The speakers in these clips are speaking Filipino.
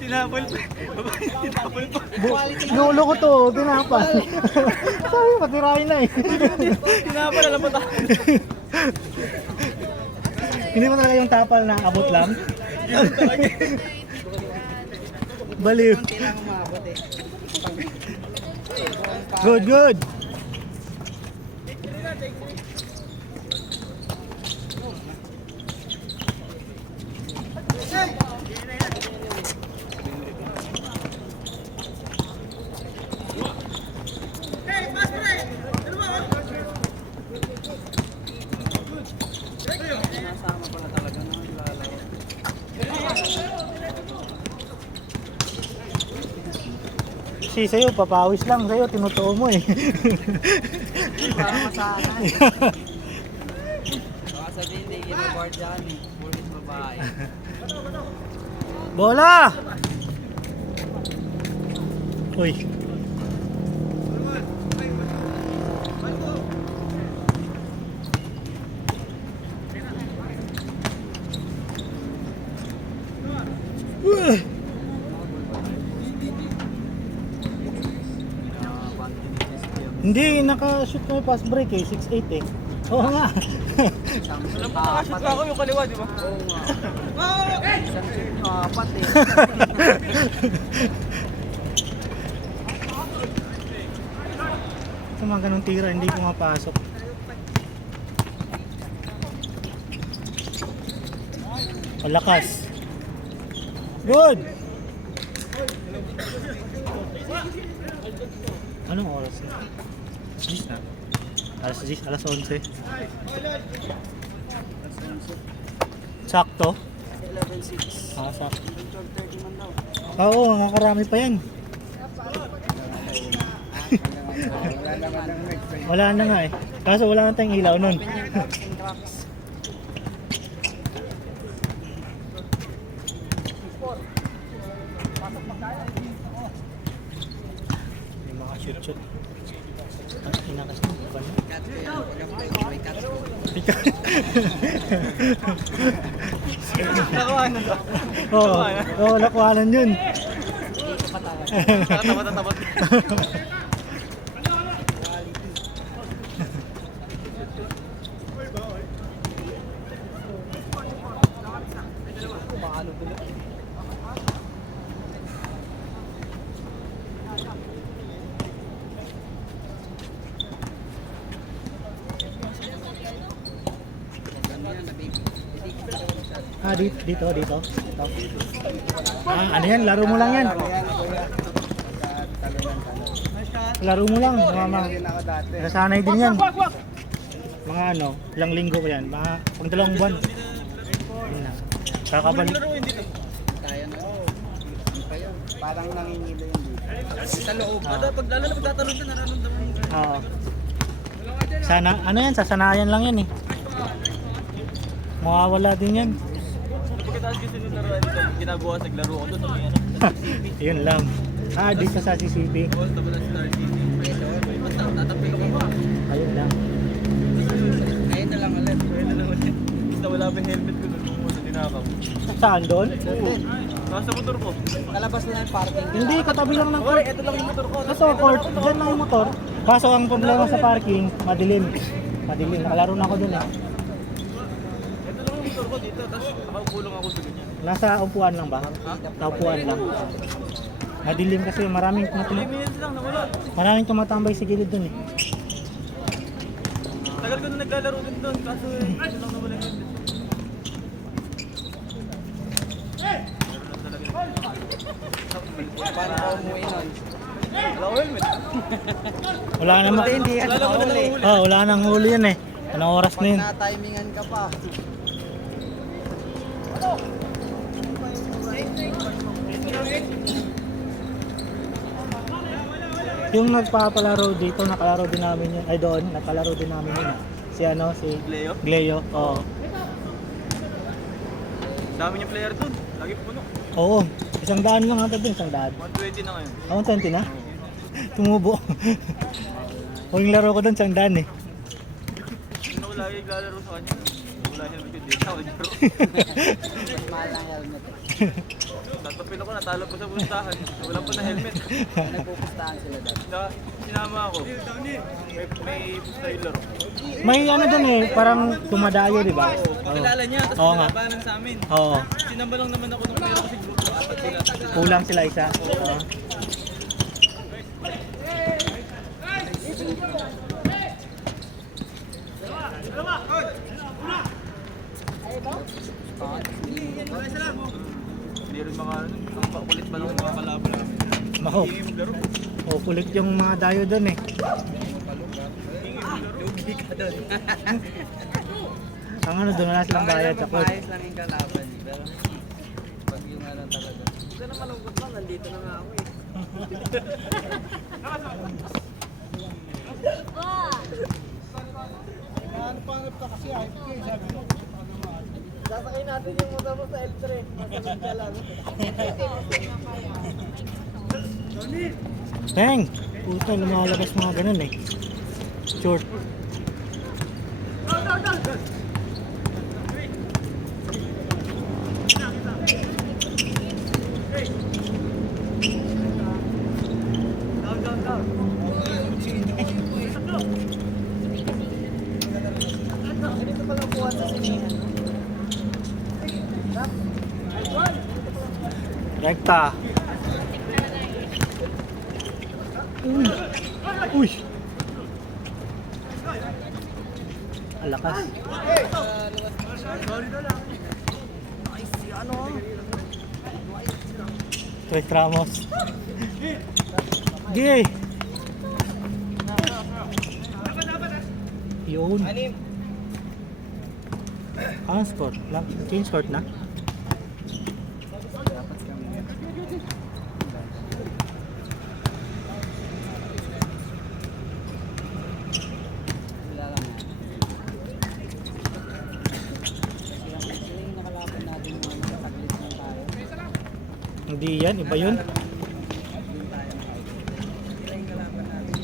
Tinapol pa. Tinapol pa. Lolo ko to, tinapal. Sabi, matirahin na eh. Tinapol, alam mo tayo. Hindi mo talaga yung tapal na abot lang? Baliw. Good, good. Si sa'yo, papawis lang sa'yo, tinutuo mo eh. Parang masanay. Baka sabihin, hindi kinaboard dyan eh. Pulis babae. Bola! Uy. Hindi, naka-shoot kami fast break eh, 6-8 eh. Oo nga. Alam mo, nakashoot pa ako yung kaliwa, di ba? Oo nga. Isang shoot nyo, apat eh. Sa mga ganong tira, hindi pumapasok. Palakas. Good! Anong oras na? 10 na. Alas 10, alas 11. Sakto? 11-6. Ah, sakto. 12:30 man daw. Oo, makakarami pa yan. Wala na nga eh. Kaso wala na tayong ilaw nun. Open yung cracks and cracks. May mga shoot-shoot. Ang inakas na. Cut ko yan. Pag-apply, may cut ko. Nakawanan ba? Oo, oo, nakuhanan yun. Hindi ko patawad. Nakatapat-tapat. Ah, dito. Ito. Ah, ano yan? Laro mo lang yan. Laro mo lang. Nasanay din yan. Mga ano, ilang linggo ko yan. Mga pang 2 buwan. Yun lang. Kakabalik. Tayo na. Ano pa yun? Parang nangingilo yun dito. Sa loob. Pag lalo na pagtatalon ka, nararamdaman mo. Oo. Sana, ano yan? Sasanayan lang yan eh. Mawawala din yan. Pagkataas kasi nung laruan ito, ginagawa sa naglaro ko doon sa may ano. Yun lang. Ah, dito sa CCP. Tapos tapos na Star City. Tatapil ko pa. Ayun lang. Ngayon na lang ulit. Pwede na ulit. Basta wala pa yung helmet ko nung una dinakaw. Saan doon? Nasa motor ko. Kalabas na yung parking. Hindi, katabi lang ng Okay, ito lang yung motor ko. Ito, court. Diyan lang yung motor. Kaso ang problema sa parking, madilim. Madilim. Nakalaro na ako dun eh. Ito lang yung motor ko dito. Tapos nakaupo lang ako sa ganyan. Nasa upuan lang ba? Sa upuan lang. Madilim kasi 3 minutes lang nawala. maraming tumatambay sa gilid dun eh. Tagal ko na naglalaro din doon. Kaso ito lang nawala yung helmet. Paano ka umuwi nun? Wala ko helmet. Wala naman. Hindi yan Wala ko na nakahuli. huli. Oh, wala nang huli yan eh. Anong oras na Pag yun? na-timingan ka pa. Yung nagpapalaro dito, nakalaro din namin yun. Ay doon, nakalaro din namin yun. Si ano, si Leo. Gleo. Oo. Dami niyang player doon. Lagi puno. Oo. 100 lang ata din, 100. 120 na ngayon. Ako 20 na? Tumubo. Huwag laro ko doon, 100 eh. Hindi ako lagi naglalaro sa kanya. Wala helmet ko dito. Ako naglalaro. Mas mahal ang helmet. Tatapin ako, natalo pa sa puntahan. Wala pa na helmet. Nagpupustahan sila dati. Saka sinama ako. May trailer. May ano dun eh, parang tumadayo, di ba? Pakilala niya, tapos Oo nga. pinabanan sa amin. Oo. Sinamba lang naman ako nung player ko si grupo. Apat sila. Kulang sila isa. Oo. Hindi rin mga kulit ba lang mga kalaban namin. Mahok. Hindi maglaro. O, kulit yung mga dayo dun eh. Lugi ka doon. Ang ano dun, wala silang bayad sa court. Maayos lang yung kalaban. Pero pag yung ano talaga. Ito na malungkot lang, nandito na nga ako eh. Sasakay natin yung motor mo sa L3. Masalit ka lang. Bang! Puta, lumalabas mga ganun eh. Short. Dito pala buwan sa sinihan. Rekta. Uy! Uy! Alakas. Tres Ramos. Gay! Yun. Anong score? Change score na? Wala lang. Sila yung nakalaban natin yung mga nakataglit na tayo. Hindi yan, iba yun. Yung tayo. Sila yung kalaban natin.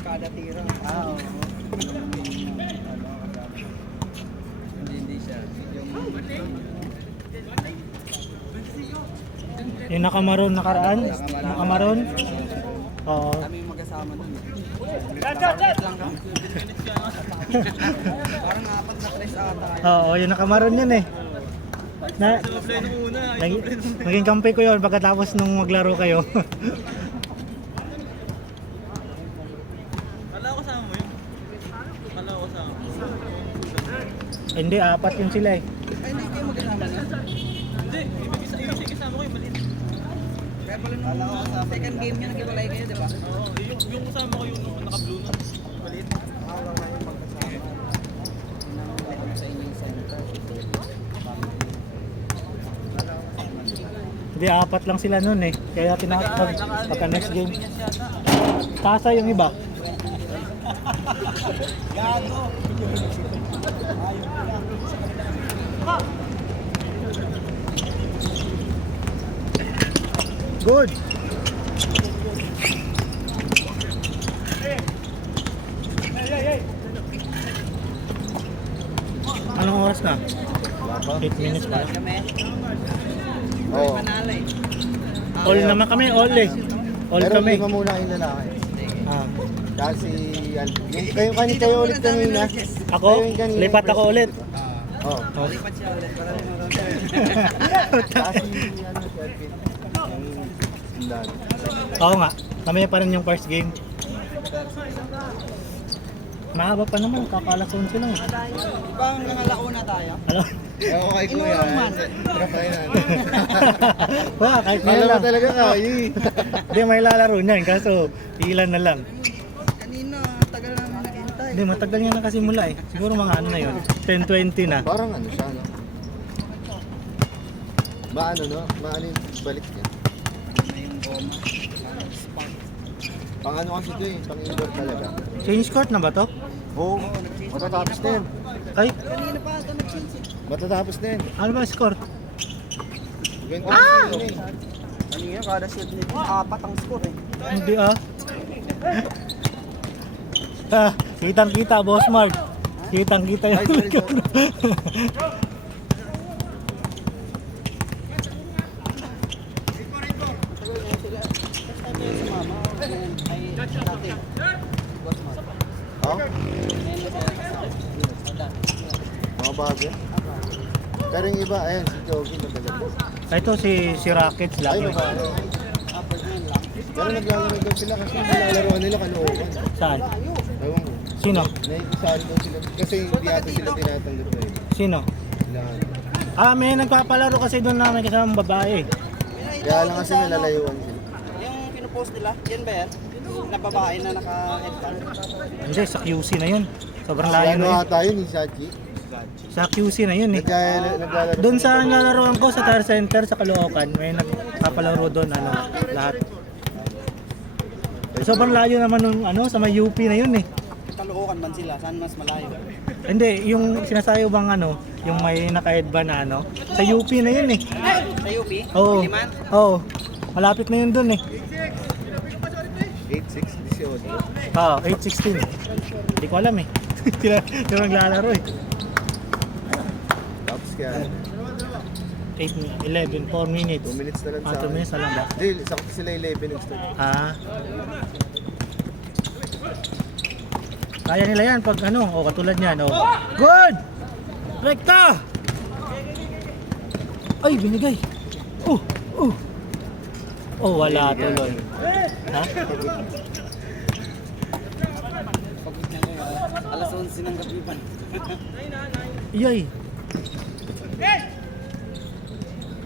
Kada tira. Oo. Hindi siya. Yung nakamaroon nakaraan? Nakamaroon? Oo. Kami yung magkasama dun. Nakakabit lang kami. Parang apat na tres ata. Oo, yung nakamaroon yun eh. Na, Play nung una. naging kampi ko yun pagkatapos nung maglaro kayo. Kala ko sama mo yun. Kala ko sama mo. Hindi, apat yun sila eh. Ay, hindi kayo magkasama na. Hindi, ibig kasama ko yung maliit. Kaya pala nung second game niya nagkiwalay kayo, di ba? Oo, yung kasama ko yung naka-blue nun. Maliit. Sa inyong center. Hindi, apat lang sila nun eh. Kaya tinakapag pagka next game. Tasa yung iba. Gago! Good! Anong oras na? 8 minutes pa. Kami. Oo. Panalo eh. All naman kami, all eh. All Pero kami. lima muna yung lalaki. Ah. Kasi, kayo ulit kanina. Ako, lipat ako ulit. Oo. Oh. Lipat siya ulit. Para lumaro. Kasi, ano, si Alvin. Yung dami. Oo nga, mamaya pa rin yung first game. Mahaba pa naman, kakalas 11 lang eh. Di ba hanggang alauna tayo? Ano? Ewan kay Kuya. Inurong man. Trap na yan. Wala, kahit ngayon Alam mo lang. talaga kaya eh. Hindi, may lalaro niyan, kaso ilan na lang. Kanina, tagal namin naghintay. Hindi, matagal niya na kasi mula eh. Siguro mga ano na yun, 10-20 na. Parang ano siya, no? Maano, no? Maano yung balik niya. May yung goma. Parang spark. Pang ano kasi ito eh, pang indoor talaga. Change court na ba to? Oo, matatapos na yun. Ay, Kanina pa ata nag-change eh. Matatapos na yun. ano ba score? 20 ah! Yun eh. Kanina, kada shoot nito, apat ang score eh. Hindi ah. Ah, kitang kita, boss Mark. Kitang kita Ay, sorry, yun. sorry. Dati. Boss mo. Oh? Ngayon na siya. Sada. Mga bago. Pero yung iba, ayan, si Jogi magaganda. Ito si Rockets Ay, lagi. babae. Upper yun lang. Pero naglalaro doon sila kasi nilalaroan nila Caloocan. Saan? Ewan ko. Sino? Naikisaan doon sila. Kasi hindi ata sila tinatanggap na yun. Sino? Sila. May nagpapalaro kasi doon na may kasamang babae. Kaya lang kasi nilalayuan sila. Yung pinupost nila, yan ba yan? Na babae na naka-headband. Hindi, sa QC na yun. Sobrang layo Ano na yun. ata yun, Isachi? Sa QC na yun eh. Naglalaro. Doon sa nalaroan ko sa Tire Center sa Caloocan, may nagpapalaro doon lahat. Sobrang layo naman nung sa may UP na yun eh. Caloocan man sila, saan mas malayo? Hindi, yung sinasayo bang yung may naka-headband na sa UP na yun eh. Sa UP? Oo. Liman? Oo. Malapit na yun doon eh. 8-6-18. 8-16. Hindi ko alam eh. Sila naglalaro eh. Tapos kaya, 11, 4 minutes. 2 minutes na lang sa 2 minutes na lang ba? Hindi, sakto sila 11 nag-start. Kaya nila yan pag katulad niyan. Good! Rekta! Ay, binigay. Wala tuloy. Ha? Pagod na ngayon. Alas 11 ng gabi pa. Iyay.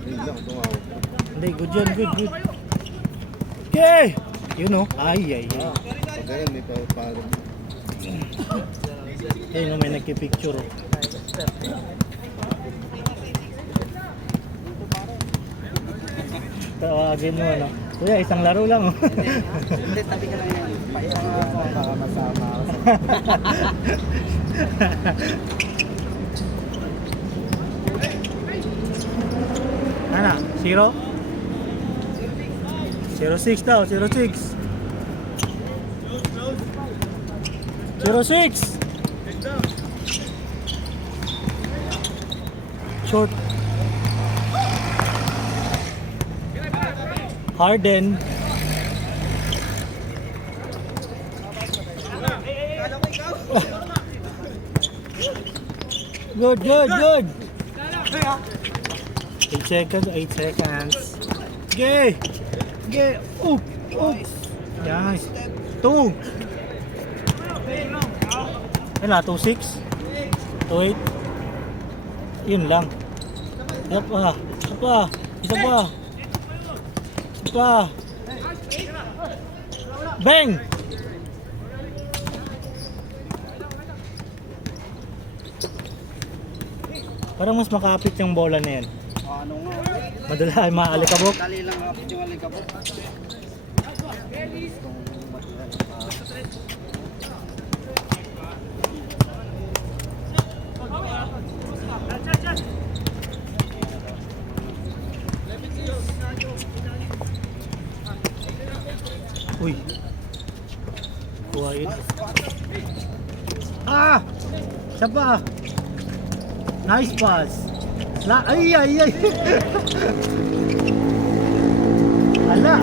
Hindi lang, tumawag. Hindi, good yun, good. Okay! Yun Ay. Pag ganun, may parang. Ayun may nagkipicture. Tawagin mo Kuya, isang laro lang Hindi, tabi ka lang yan. Paisang ako, baka masama ako. Ano? 0? 06 daw, 06. 06. Short. Harden. Good. 8 seconds. Okay. Oop. Nice. 2. Yan 2-6. 2-8. Yun lang. Isa pa. Bang! Parang mas makapit yung bola na yan. Ano nga? Madala ay maalikabok. Dali lang kapit yung alikabok. Uy. Kuha yun. Isa pa. Nice pass. Ay. Ala.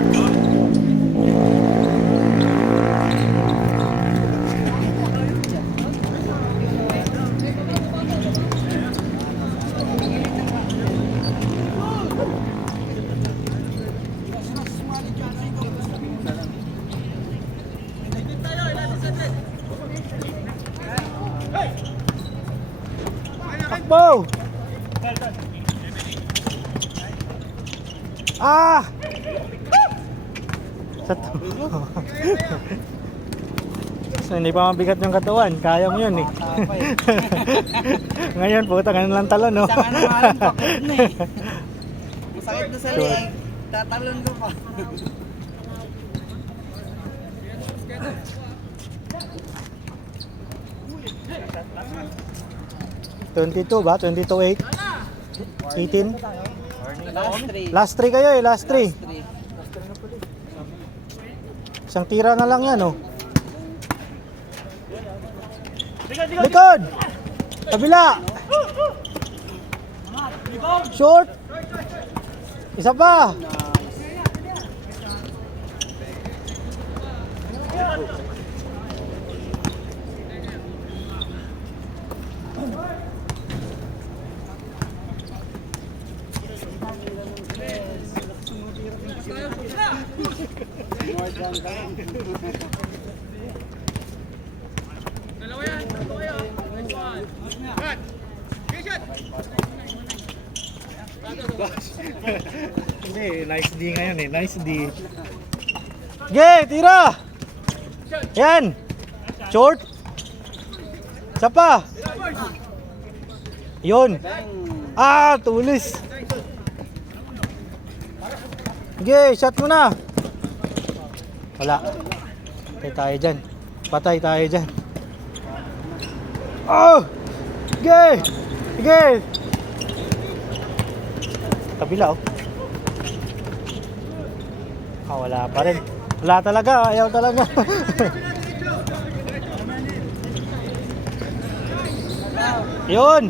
Takbo! So, hindi pa mabigat yung katawan, kaya mo yun eh. Ngayon, puta ka lang talon, no? Saka na malam pakod na eh. Masakit na sa liig. Tatalon ko pa. $22 ba? 22-8? 18? Last 3. Last 3 kayo eh, last 3. Isang tira na lang yan, Likod! Kabila! Short! Isa pa! Hindi, nice D ngayon eh. Nice D. Ge, tira! Yan! Short! Isa pa! Yun! Ah, tulis! Ge, shot mo na! Wala. Patay tayo dyan. Patay tayo dyan. Oh! Ge! Ge! Kabila oh. Ah, wala pa rin. Wala talaga, ayaw talaga. Yun!